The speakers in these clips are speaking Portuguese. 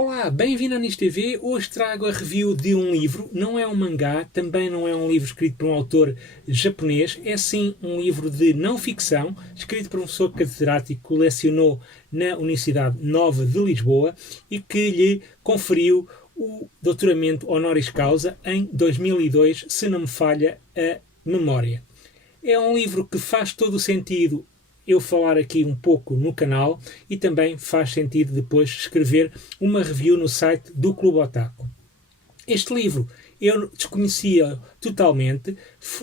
Olá, bem-vindo à Nis TV. Hoje trago a review de um livro. Não é um mangá, também não é um livro escrito por um autor japonês. É sim um livro de não ficção, escrito por um professor catedrático que lecionou na Universidade Nova de Lisboa e que lhe conferiu o doutoramento honoris causa em 2002, se não me falha a memória. É um livro que faz todo o sentido eu falar aqui um pouco no canal e também faz sentido depois escrever uma review no site do Clube Otaku. Este livro eu desconhecia totalmente,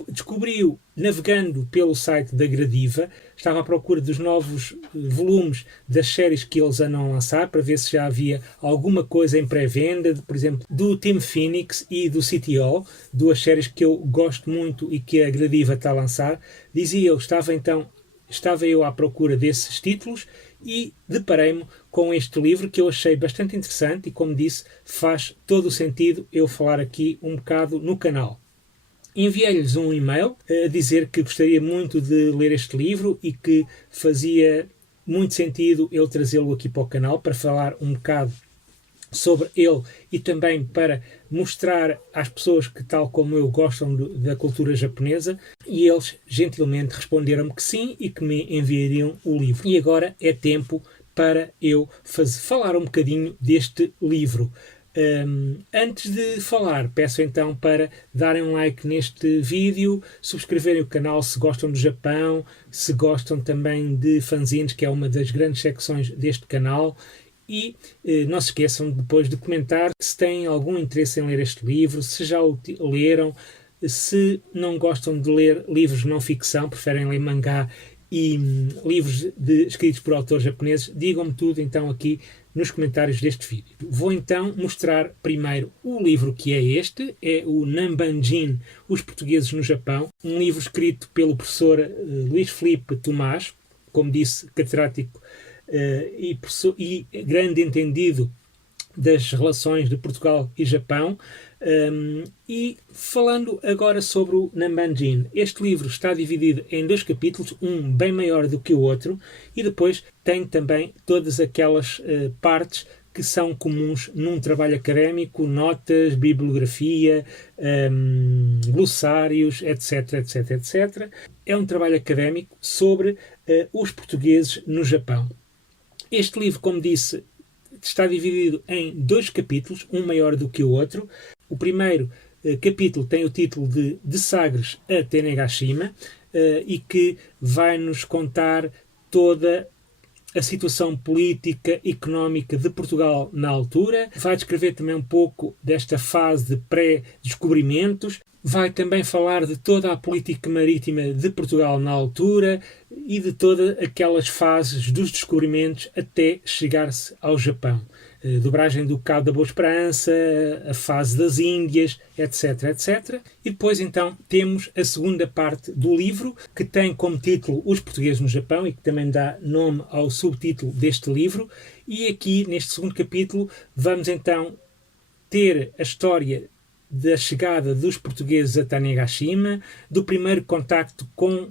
descobri-o navegando pelo site da Gradiva, estava à procura dos novos volumes das séries que eles andam a lançar, para ver se já havia alguma coisa em pré-venda, por exemplo, do Team Phoenix e do CTO, duas séries que eu gosto muito e que a Gradiva está a lançar. Dizia eu, estava eu à procura desses títulos e deparei-me com este livro que eu achei bastante interessante e, como disse, faz todo o sentido eu falar aqui um bocado no canal. Enviei-lhes um e-mail a dizer que gostaria muito de ler este livro e que fazia muito sentido eu trazê-lo aqui para o canal para falar um bocado sobre ele e também para mostrar às pessoas que, tal como eu, gostam da cultura japonesa, e eles gentilmente responderam-me que sim e que me enviariam o livro. E agora é tempo para eu falar um bocadinho deste livro. Antes de falar, peço então para darem um like neste vídeo, subscreverem o canal se gostam do Japão, se gostam também de fanzines, que é uma das grandes secções deste canal. E não se esqueçam depois de comentar se têm algum interesse em ler este livro, se já o leram, se não gostam de ler livros de não ficção, preferem ler mangá e livros escritos por autores japoneses, digam-me tudo então aqui nos comentários deste vídeo. Vou então mostrar primeiro o livro que é este, é o Nambanjin, Os Portugueses no Japão, um livro escrito pelo professor Luís Filipe Tomás, como disse, catedrático e grande entendido das relações de Portugal e Japão. E falando agora sobre o Nambanjin, este livro está dividido em dois capítulos, um bem maior do que o outro, e depois tem também todas aquelas partes que são comuns num trabalho académico, notas, bibliografia, glossários, etc, etc, etc. É um trabalho académico sobre os portugueses no Japão. Este livro, como disse, está dividido em dois capítulos, um maior do que o outro. O primeiro capítulo tem o título de Sagres a Tanegashima e que vai-nos contar toda a situação política e económica de Portugal na altura. Vai descrever também um pouco desta fase de pré-descobrimentos. Vai também falar de toda a política marítima de Portugal na altura e de todas aquelas fases dos descobrimentos até chegar-se ao Japão. Dobragem do Cabo da Boa Esperança, a fase das Índias, etc, etc. E depois então temos a segunda parte do livro, que tem como título Os Portugueses no Japão e que também dá nome ao subtítulo deste livro. E aqui, neste segundo capítulo, vamos então ter a história da chegada dos portugueses a Tanegashima, do primeiro contacto com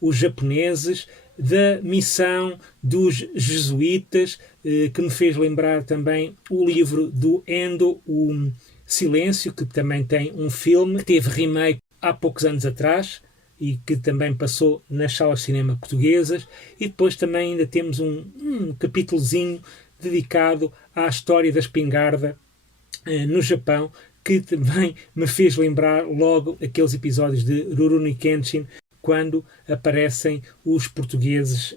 os japoneses, da missão dos jesuítas, que me fez lembrar também o livro do Endo, O Silêncio, que também tem um filme, que teve remake há poucos anos atrás e que também passou nas salas de cinema portuguesas. E depois também ainda temos um capítulozinho dedicado à história da espingarda no Japão, que também me fez lembrar logo aqueles episódios de Rurouni Kenshin, quando aparecem os portugueses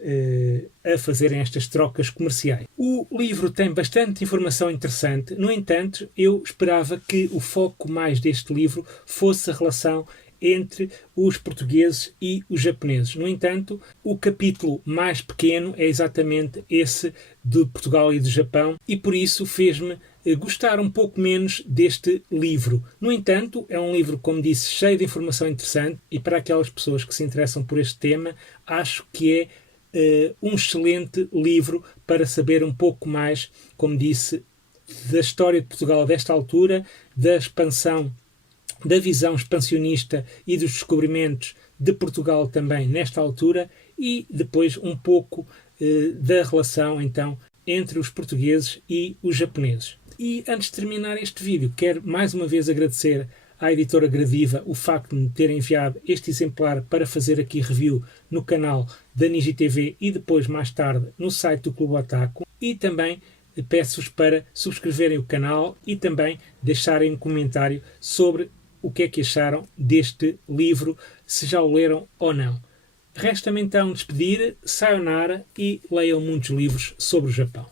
a fazerem estas trocas comerciais. O livro tem bastante informação interessante, no entanto, eu esperava que o foco mais deste livro fosse a relação entre os portugueses e os japoneses. No entanto, o capítulo mais pequeno é exatamente esse de Portugal e do Japão e por isso fez-me gostar um pouco menos deste livro. No entanto, é um livro, como disse, cheio de informação interessante e para aquelas pessoas que se interessam por este tema, acho que é um excelente livro para saber um pouco mais, como disse, da história de Portugal desta altura, da expansão, da visão expansionista e dos descobrimentos de Portugal também nesta altura e depois um pouco da relação então entre os portugueses e os japoneses. E antes de terminar este vídeo, quero mais uma vez agradecer à editora Gradiva o facto de me ter enviado este exemplar para fazer aqui review no canal da Niji TV e depois, mais tarde, no site do Clube Otaku. E também peço-vos para subscreverem o canal e também deixarem um comentário sobre o que é que acharam deste livro, se já o leram ou não. Resta-me então despedir, sayonara e leiam muitos livros sobre o Japão.